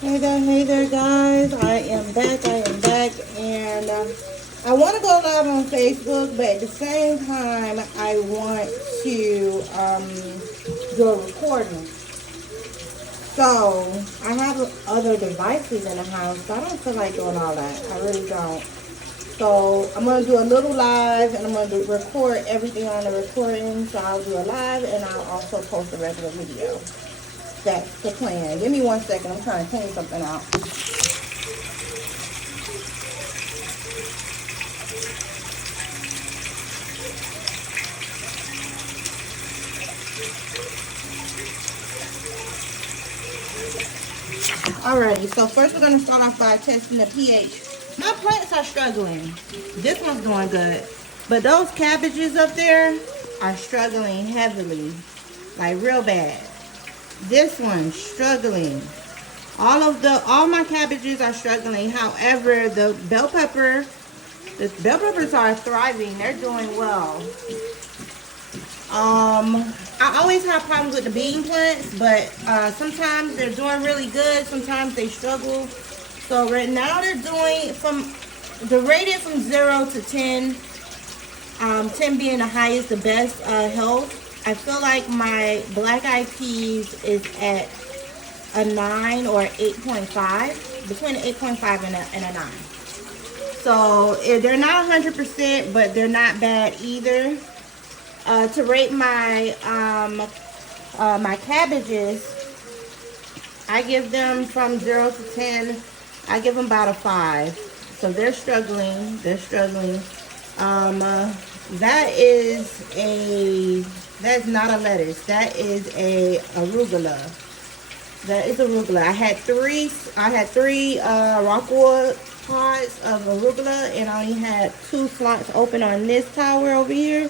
Hey there, guys. I am back, and I want to go live on Facebook, but at the same time, I want to do a recording. So, I have other devices in the house, so I don't feel like doing all that. I really don't. So, I'm going to do a little live, and I'm going to record everything on the recording. So, I'll do a live, and I'll also post a regular video. That's the plan. Give me 1 second. I'm trying to clean something out. Alrighty, so first we're going to start off by testing the pH. My plants are struggling. This one's doing good. But those cabbages up there are struggling heavily. Like real bad. This one's struggling. All my cabbages are struggling. However, the bell peppers are thriving. They're doing well. I always have problems with the bean plants, but sometimes they're doing really good. Sometimes they struggle. So right now they're doing the rating from 0 to 10. 10 being the highest, the best health. I feel like my black eyed peas is at a 9 or 8.5, between an 8.5 and a 9. So they're not 100%, but they're not bad either. To rate my my cabbages, I give them from 0 to 10. I give them about a 5. So they're struggling. They're struggling. That's not a lettuce. That is a arugula. That is arugula. I had three rockwood pods of arugula, and I only had 2 slots open on this tower over here.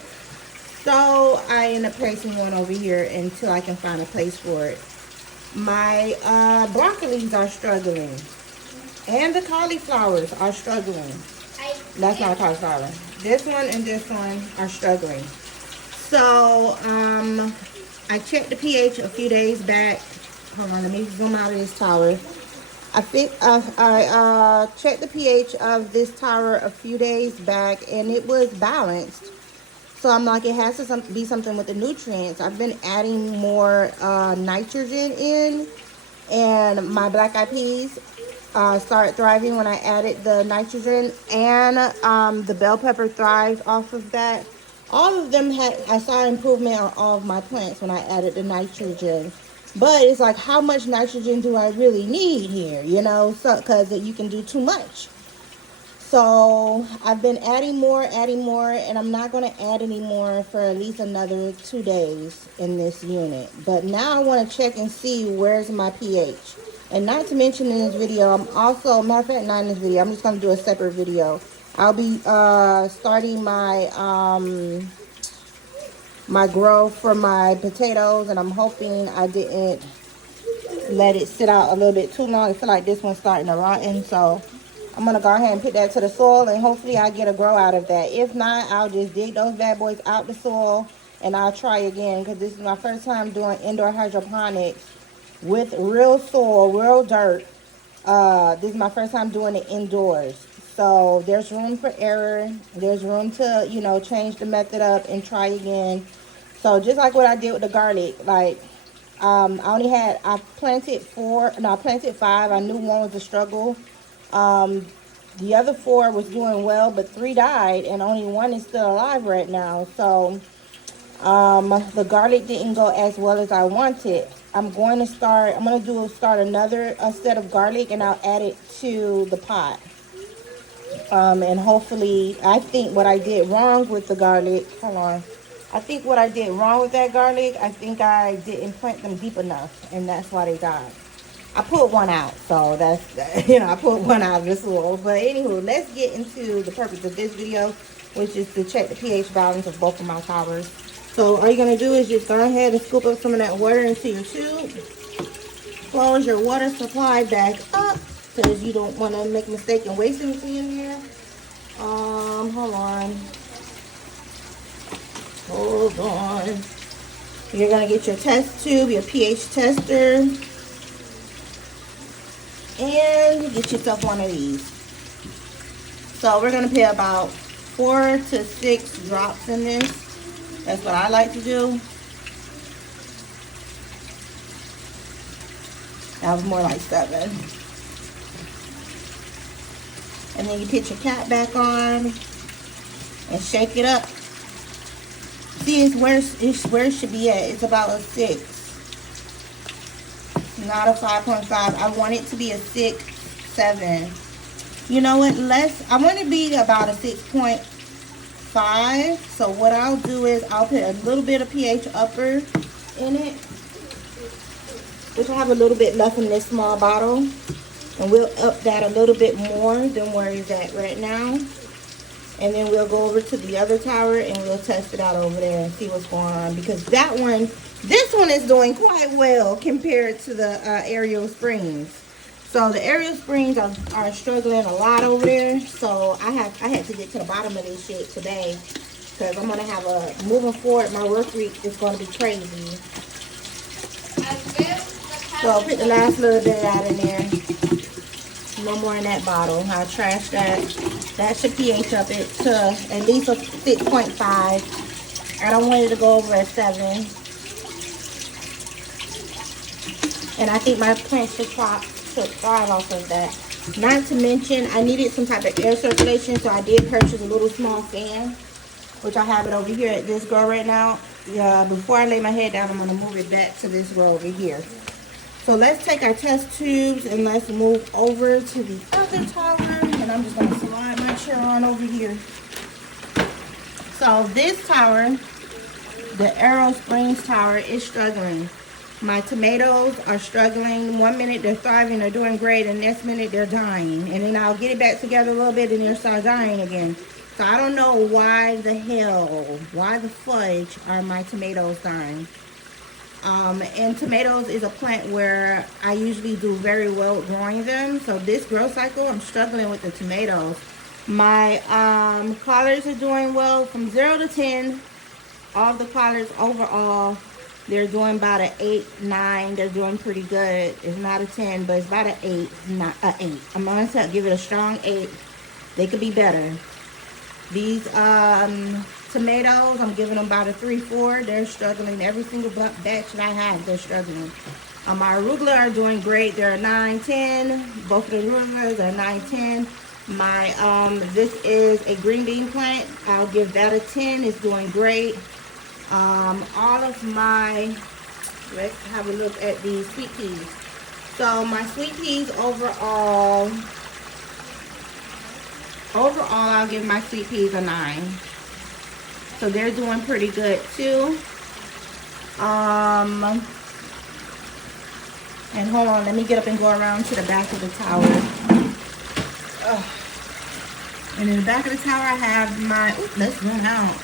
So I end up placing one over here until I can find a place for it. My broccolis are struggling, and the cauliflowers are struggling. That's not a cauliflower. This one and this one are struggling. So I checked the pH a few days back. Hold on, let me zoom out of this tower. I think I checked the pH of this tower a few days back, and it was balanced. So I'm like, it has to be something with the nutrients. I've been adding more nitrogen in, and my black eyed peas started thriving when I added the nitrogen, and the bell pepper thrived off of that. All of them I saw improvement on all of my plants when I added the nitrogen. But it's like, how much nitrogen do I really need here? You know, so because you can do too much. So I've been adding more, and I'm not going to add any more for at least another 2 days in this unit. But now I want to check and see where's my pH. And not to mention in this video, I'm also, matter of fact, not in this video, I'm just going to do a separate video. I'll be starting my my grow for my potatoes, and I'm hoping I didn't let it sit out a little bit too long. I feel like this one's starting to rotten, so I'm going to go ahead and put that to the soil, and hopefully I get a grow out of that. If not, I'll just dig those bad boys out the soil, and I'll try again, because this is my first time doing indoor hydroponics with real soil, real dirt. This is my first time doing it indoors. So there's room for error. There's room to, change the method up and try again. So just like what I did with the garlic, like, I planted 5. I knew one was a struggle. The other 4 was doing well, but 3 died, and only 1 is still alive right now. So the garlic didn't go as well as I wanted. I'm going to start another set of garlic, and I'll add it to the pot. And hopefully, I think what I did wrong with the garlic, I think what I did wrong with that garlic, I think I didn't plant them deep enough, and that's why they died. I pulled one out, so that's, I pulled one out of the soil. But anywho, let's get into the purpose of this video, which is to check the pH balance of both of my towers. So all you're going to do is just go ahead and scoop up some of that water into your tube. Close your water supply back up, because you don't want to make a mistake and waste anything in here. Hold on. You're going to get your test tube, your pH tester. and get yourself one of these. So we're gonna put about 4 to 6 drops in this. That's what I like to do. That was more like 7. And then you put your cap back on and shake it up. See, it's where it should be at. It's about a 6, not a 5.5. I want it to be a 6, 7. You know what? I want it to be about a 6.5. So what I'll do is I'll put a little bit of pH upper in it, which I have a little bit left in this small bottle, and we'll up that a little bit more than where it's at right now. And then we'll go over to the other tower and we'll test it out over there and see what's going on, because this one is doing quite well compared to the Aerial Springs. So the Aerial Springs are struggling a lot over there. So I had to get to the bottom of this shit today, because I'm gonna have moving forward, my work week is gonna be crazy. So I'll put the last little bit out in there. No more in that bottle. I'll trash that. That should pH up it to at least a 6.5. I don't want it to go over a 7. And I think my plants should thrive off of that. Not to mention, I needed some type of air circulation, so I did purchase a little small fan, which I have it over here at this grow right now. Before I lay my head down, I'm going to move it back to this grow over here. So let's take our test tubes and let's move over to the other tower. And I'm just going to slide my chair on over here. So this tower, the Aerial Springs tower, is struggling. My tomatoes are struggling. 1 minute they're thriving, they're doing great, and next minute they're dying. And then I'll get it back together a little bit and they'll start dying again. So I don't know why the fudge are my tomatoes dying. And tomatoes is a plant where I usually do very well growing them. So this grow cycle, I'm struggling with the tomatoes. My collards are doing well from 0 to 10. All of the collards overall, they're doing about an 8, 9. They're doing pretty good. It's not a 10, but it's about an 8, not an 8. I'm going to give it a strong 8. They could be better. These tomatoes, I'm giving them about a 3, 4. They're struggling. Every single batch that I have, they're struggling. My arugula are doing great. They're a 9, 10. Both of the arugulas are 9, 10. My this is a green bean plant. I'll give that a 10. It's doing great. All of my, let's have a look at the sweet peas. So my sweet peas overall, I'll give my sweet peas a 9. So they're doing pretty good too. And hold on, let me get up and go around to the back of the tower. And in the back of the tower, I have my, let's run out.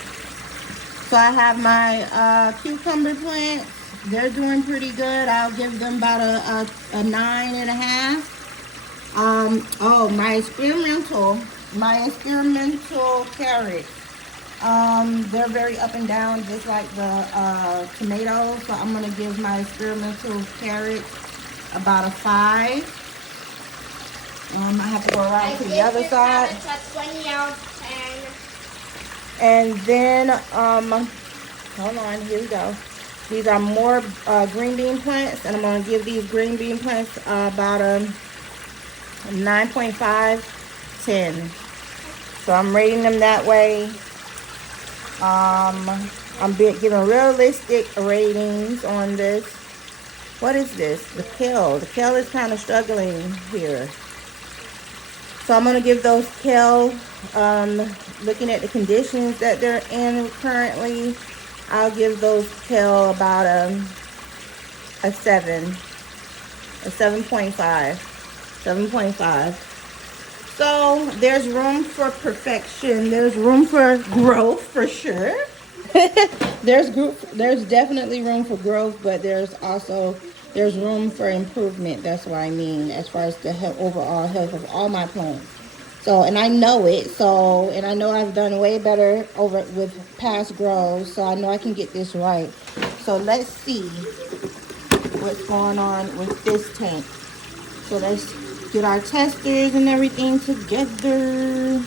So I have my cucumber plants. They're doing pretty good. I'll give them about a 9.5. Oh, my experimental carrots. They're very up and down, just like the tomatoes. So I'm gonna give my experimental carrots about a 5. I have to go around to the other side. And then, hold on, here we go. These are more green bean plants, and I'm going to give these green bean plants about a 9.5, 10. So I'm rating them that way. I'm giving realistic ratings on this. What is this? The kale. The kale is kind of struggling here. So I'm going to give those kale, looking at the conditions that they're in currently, I'll give those kale about a 7, a 7.5, 7.5. So there's room for perfection. There's room for growth for sure. There's definitely room for growth, but there's room for improvement. That's what I mean, as far as the overall health of all my plants. So, and I know it. So, and I know I've done way better with past grows. So I know I can get this right. So let's see what's going on with this tank. So let's get our testers and everything together.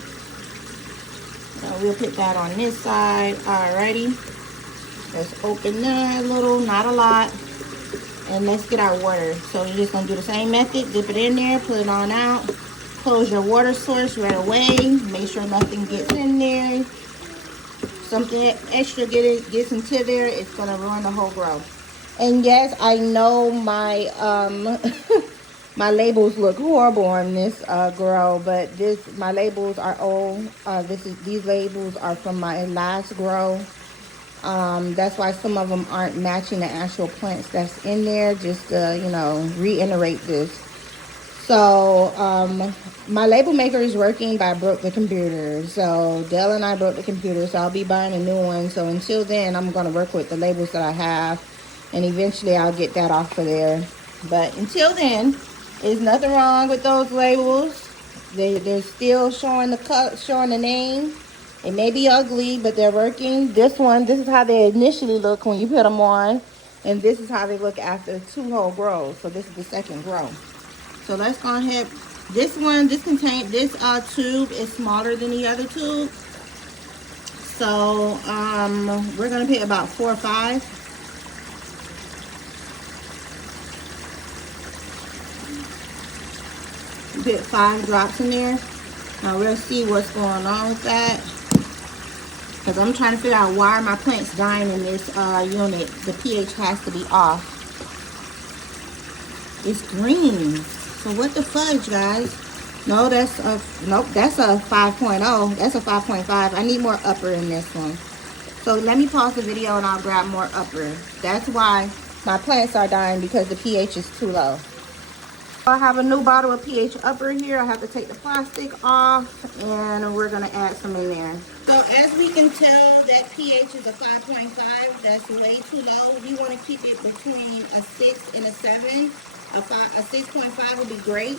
So we'll put that on this side. Alrighty. Let's open that a little, not a lot. And let's get our water. So you're just gonna do the same method. Dip it in there, pull it on out. Close your water source right away. Make sure nothing gets in there. Something extra gets into there, it's gonna ruin the whole grow. And yes, I know my my labels look horrible on this grow, but my labels are old. These labels are from my last grow. That's why some of them aren't matching the actual plants that's in there. Just to, you know, reiterate this. So my label maker is working, but I broke the computer. So Dell and I broke the computer, so I'll be buying a new one. So until then, I'm going to work with the labels that I have, and eventually I'll get that off of there. But until then, there's nothing wrong with those labels. They're still showing the name. It may be ugly, but they're working. This is how they initially look when you put them on, and this is how they look after 2 whole grows. So this is the second grow. So let's go ahead. This tube is smaller than the other tube. So we're gonna put about 4 or 5. Put 5 drops in there. Now we'll see what's going on with that, because I'm trying to figure out why my plant's dying in this unit. The pH has to be off. It's green. So what the fudge, guys? No, that's a 5.0. That's a 5.5. I need more upper in this one. So let me pause the video and I'll grab more upper. That's why my plants are dying, because the pH is too low. I have a new bottle of pH upper here. I have to take the plastic off, and we're gonna add some in there. So as we can tell, that pH is a 5.5. That's way too low. We want to keep it between a 6 and a 7. A 6.5 would be great.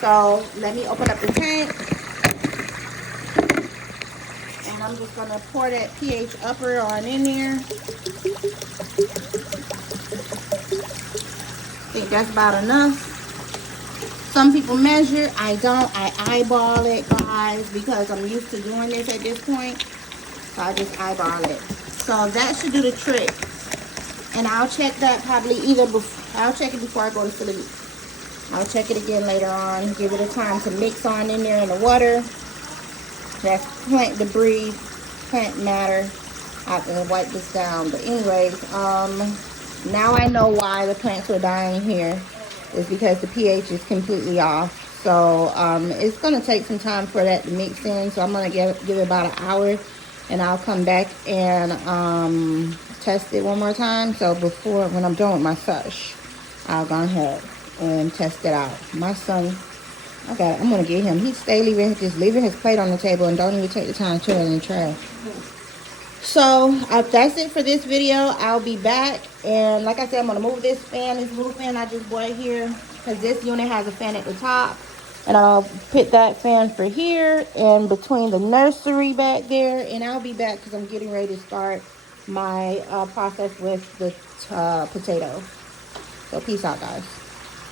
So let me open up the tank, and I'm just gonna pour that pH upper on in there. I think that's about enough. Some people measure, I don't. I eyeball it, guys, because I'm used to doing this at this point. So I just eyeball it. So that should do the trick. And I'll check that probably I'll check it before I go to sleep. I'll check it again later on. Give it a time to mix on in there in the water. That's plant debris, plant matter. I have to wipe this down. But anyways, now I know why the plants are dying here. It's because the pH is completely off. So it's going to take some time for that to mix in. So I'm going to give it about an hour, and I'll come back and test it one more time. So when I'm done with my sush, I'll go ahead and test it out. My son, I'm going to get him. He stay leaving his plate on the table and don't even take the time to throw it in the trash. So that's it for this video. I'll be back, and like I said, I'm gonna move this little fan I just bought here, because this unit has a fan at the top, and I'll put that fan for here and between the nursery back there, and I'll be back because I'm getting ready to start my process with the potatoes. So peace out, guys.